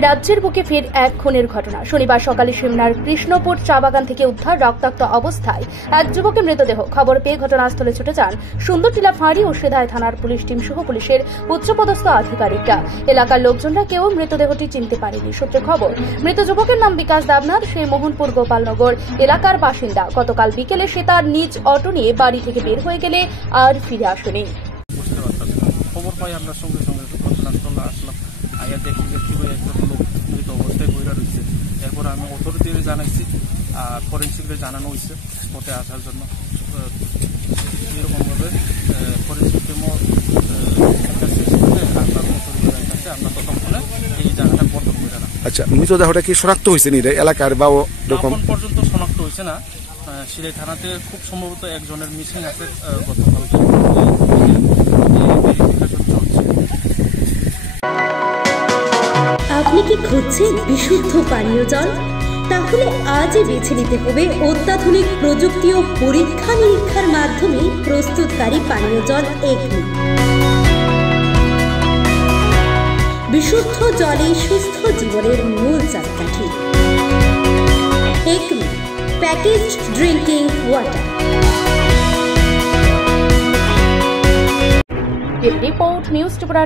রাজ্যের বুকে ফের এক খুনের ঘটনা। শনিবার সকালে সিমনার কৃষ্ণপুর চা বাগান থেকে উদ্ধার রক্তাক্ত অবস্থায় এক যুবকের মৃতদেহ। খবর পেয়ে ঘটনাস্থলে ছুটে যান সুন্দরটিলা ফাঁড়ি ও সেধাই থানার পুলিশ টিম সহ পুলিশের উচ্চপদস্থ আধিকারিকরা। এলাকার লোকজনরা কেউ মৃতদেহটি চিনতে পারেনি। সূত্রে খবর, মৃত যুবকের নাম বিকাশ দেবনাথ, সে মোহনপুর গোপালনগর এলাকার বাসিন্দা। গতকাল বিকেলে সে তার নিজ অটো নিয়ে বাড়ি থেকে বের হয়ে গেলে আর ফিরে আসেনি। খবর পাই আমরা সঙ্গে সঙ্গে ঘটনাস্থলে আসলাম। আগে দেখি যে কি একজন লোক মৃত অবস্থায় বইরা রয়েছে। এরপর আমি অথরিটির জানাইছি আর ফরেন্সিকদের জানানো হয়েছে কোর্টে আসার জন্য। এরকমভাবে ফরেন্সিক টিমও আমরা ততক্ষণে এই জায়গাটা বন্ধ করে না। আচ্ছা, মৃতদেহটা কি শনাক্ত হয়েছে নি এলাকার বা এখন পর্যন্ত শনাক্ত হয়েছে না। সিরাই থানাতে খুব সম্ভবত একজনের মিসিং আছে গতকালকে। আপনি কি খুঁজছেন বিশুদ্ধ পানীয় জল? তাহলে আজই বেছে নিতে হবে অত্যাধুনিক প্রযুক্তি ও পরীক্ষা নিরীক্ষার মাধ্যমে প্রস্তুতকারী পানীয় জল একমি। বিশুদ্ধ জলে সুস্থ জীবনের মূল চাকাঠি। Acme packaged drinking water. Report news Tripura.